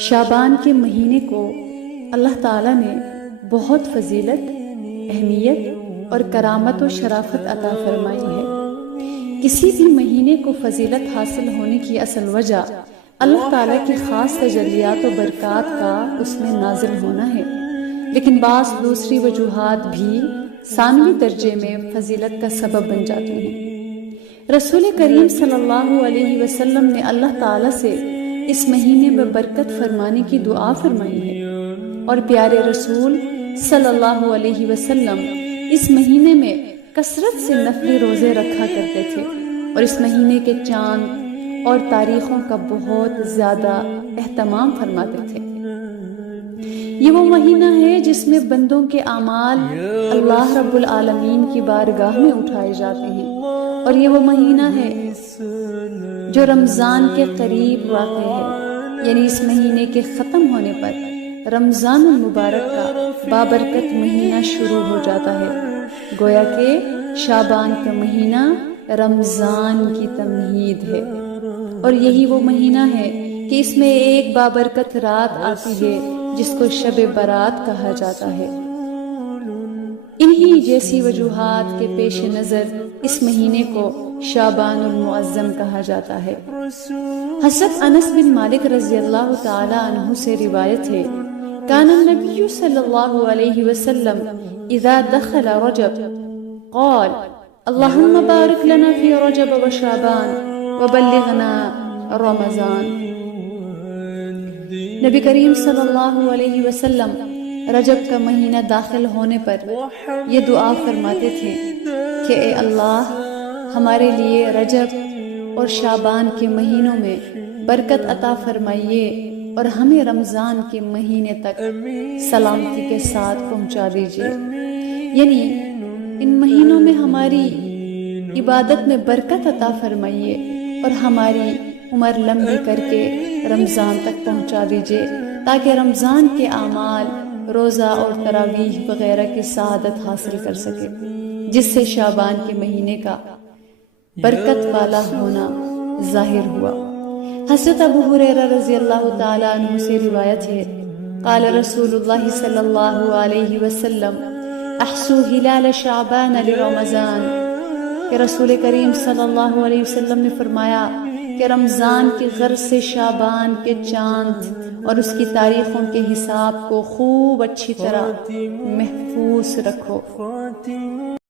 شعبان کے مہینے کو اللہ تعالیٰ نے بہت فضیلت، اہمیت اور کرامت و شرافت عطا فرمائی ہے۔ کسی بھی مہینے کو فضیلت حاصل ہونے کی اصل وجہ اللہ تعالیٰ کی خاص تجلیات و برکات کا اس میں نازل ہونا ہے، لیکن بعض دوسری وجوہات بھی ثانوی درجے میں فضیلت کا سبب بن جاتی ہیں۔ رسول کریم صلی اللہ علیہ وسلم نے اللہ تعالیٰ سے اس مہینے میں برکت فرمانے کی دعا فرمائی ہے، اور پیارے رسول صلی اللہ علیہ وسلم اس مہینے میں کثرت سے نفلی روزے رکھا کرتے تھے، اور اس مہینے کے چاند اور تاریخوں کا بہت زیادہ اہتمام فرماتے تھے۔ یہ وہ مہینہ ہے جس میں بندوں کے اعمال اللہ رب العالمین کی بارگاہ میں اٹھائے جاتے ہیں، اور یہ وہ مہینہ ہے جو رمضان کے قریب واقع ہے، یعنی اس مہینے کے ختم ہونے پر رمضان المبارک کا بابرکت مہینہ شروع ہو جاتا ہے۔ گویا کہ شعبان کا مہینہ رمضان کی تمہید ہے، اور یہی وہ مہینہ ہے کہ اس میں ایک بابرکت رات آتی ہے جس کو شب برات کہا جاتا ہے۔ انہی جیسی وجوہات کے پیش نظر اس مہینے کو شعبان المعظم کہا جاتا ہے۔ حضرت انس بن مالک رضی اللہ تعالی عنہ سے روایت ہے، کان النبی صلی اللہ علیہ وسلم اذا دخل رجب قال اللہم بارک لنا فی رجب و شعبان وبلغنا رمضان۔ نبی کریم صلی اللہ علیہ وسلم رجب کا مہینہ داخل ہونے پر یہ دعا فرماتے تھے کہ اے اللہ، ہمارے لیے رجب اور شعبان کے مہینوں میں برکت عطا فرمائیے، اور ہمیں رمضان کے مہینے تک سلامتی کے ساتھ پہنچا دیجیے۔ یعنی ان مہینوں میں ہماری عبادت میں برکت عطا فرمائیے اور ہماری عمر لمبی کر کے رمضان تک پہنچا دیجیے، تاکہ رمضان کے اعمال، روزہ اور تراویح وغیرہ کی سعادت حاصل کر سکے، جس سے شعبان کے مہینے کا برکت والا ہونا ظاہر ہوا۔ حضرت ابو ہریرہ رضی اللہ تعالی عنہ سے روایت ہے، قال رسول اللہ صلی اللہ علیہ وسلم احسو ہلال شعبان لرمضان، کہ رسول کریم صلی اللہ علیہ وسلم نے فرمایا کہ رمضان کی غرض سے شعبان کے چاند اور اس کی تاریخوں کے حساب کو خوب اچھی طرح محفوظ رکھو۔